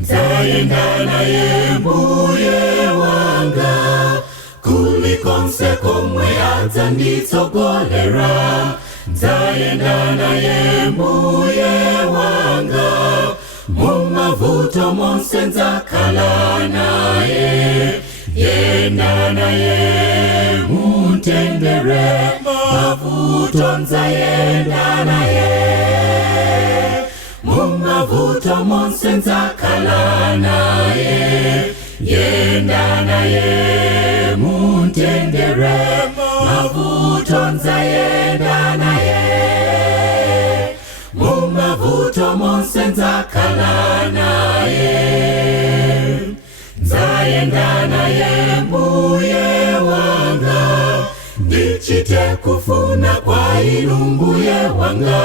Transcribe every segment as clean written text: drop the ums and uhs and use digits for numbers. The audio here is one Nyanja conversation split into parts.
nzayenda naye mbuye wanga, kulikonse komwe adzanditsogolera. Nzayenda naye mbuye wanga, mumavuto monse nzakhala naye. Yenda naye mutendere, mavuto nzayenda naye. Mumavuto monse nzakhala naye. Yenda naye mutendere, mavuto nzayenda naye. Mumavuto monse nzakhala naye. Nzayenda naye mbuye wanga, ndichite kufuna kwa inu mbuye wanga.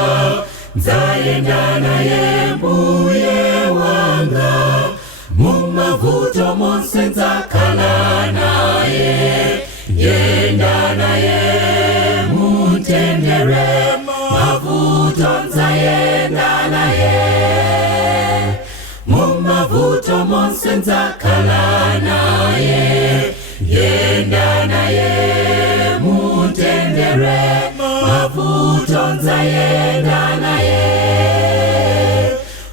Nzayenda naye mbuye wanga, mumavuto monse nzakhala naye. Yenda naye mutendere, mavuto nzayenda naye. Mumavuto monse nzakhala naye. Yenda naye mutendere, mavuto nzayenda naye.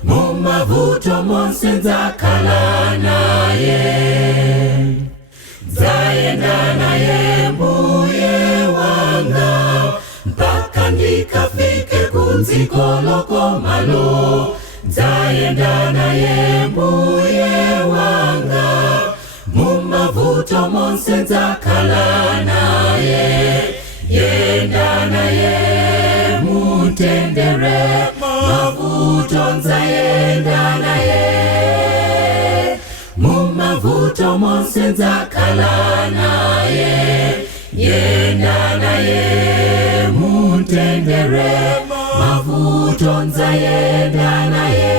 Mumavuto monse nzakhala naye. Nzayenda naye mbuye wanga, mpaka ndikafike kunziko lokomalo. Nzayenda naye mbuye wanga, mumavuto monse nzakhala naye. Yenda naye mutendere, mavuto nzayenda naye. Mumavuto monse nzakhala naye. Yenda naye mutendere, mavuto nzayenda naye.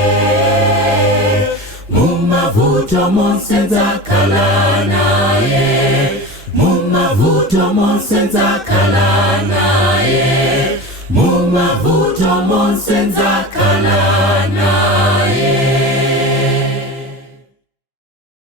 Mumavuto monse nzakhala naye. Mumavuto monse nzakhala naye. Mumavuto monse nzakhala